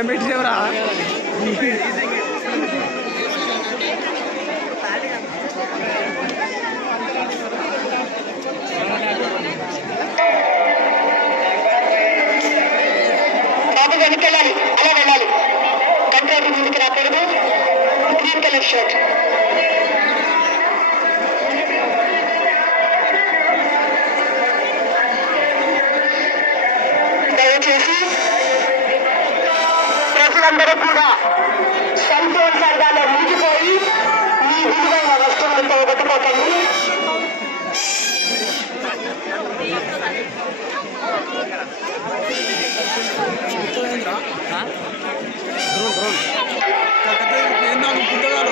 ఏం పెట్టినవరా వెనకెళ్ళాలి. అలా వెళ్ళాలి. కంట్రీ ముందుకు రాకూడదు గ్రీన్ కలర్ షర్ట్ ప్రజలందరూ కూడా సంతోషంగా మునిగిపోయి ఈ విలువైన వస్తువులతో ఒకటిపోకండి ఏందా పుట్టగాడు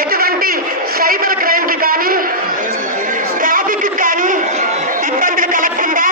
ఎటువంటి సైబర్ క్రైమ్కి కానీ ట్రాఫిక్కి కానీ ఇబ్బందులు కలగకుండా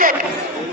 decision.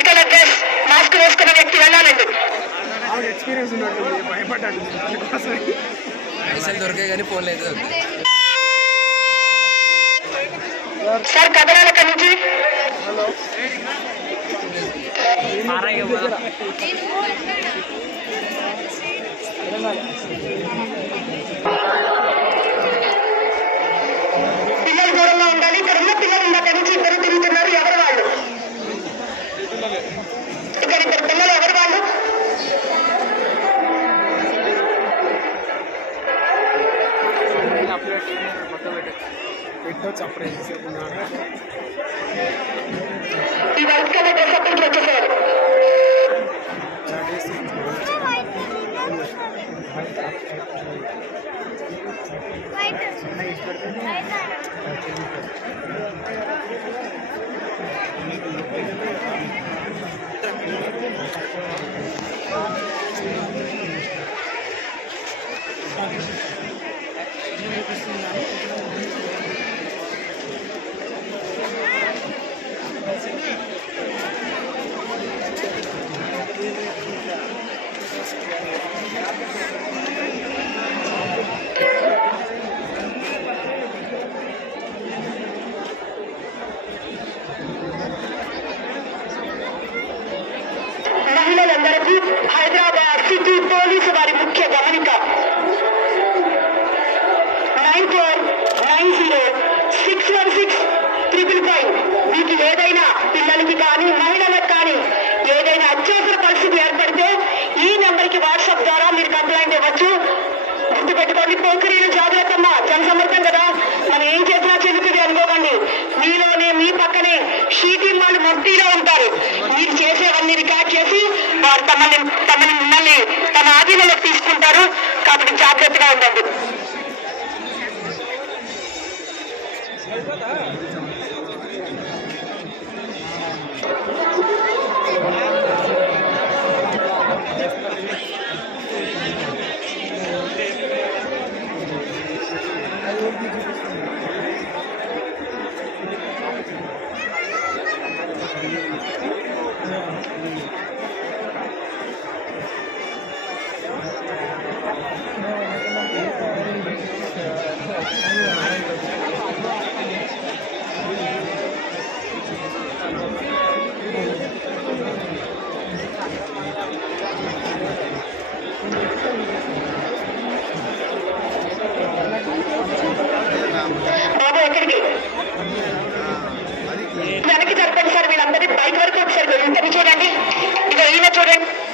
Red colour dress mask వేసుకున్న వ్యక్తి వెళ్ళాలండి. సార్ కదలాల నుంచి? పిల్లలు దూరంగా ఉండాలి ఇక్కడ ఉన్న పిల్లలు ఉన్న నుంచి ఇద్దరు తిరుగుతున్నారు. ఇక్కడ ఇద్దరు పిల్లలు ఎవరు వాళ్ళు అప్డేట్ మొత్తం పెట్టొచ్చు అప్పుడే తీసుకున్నాను ఈ వైట్ కలర్ డ్రెస్ అప్పటికి వచ్చేసారు Thank you. పార్టీలో ఉంటారు. మీరు చేసేవన్నీ రికార్డ్ చేసి వారు తమని తమని করেন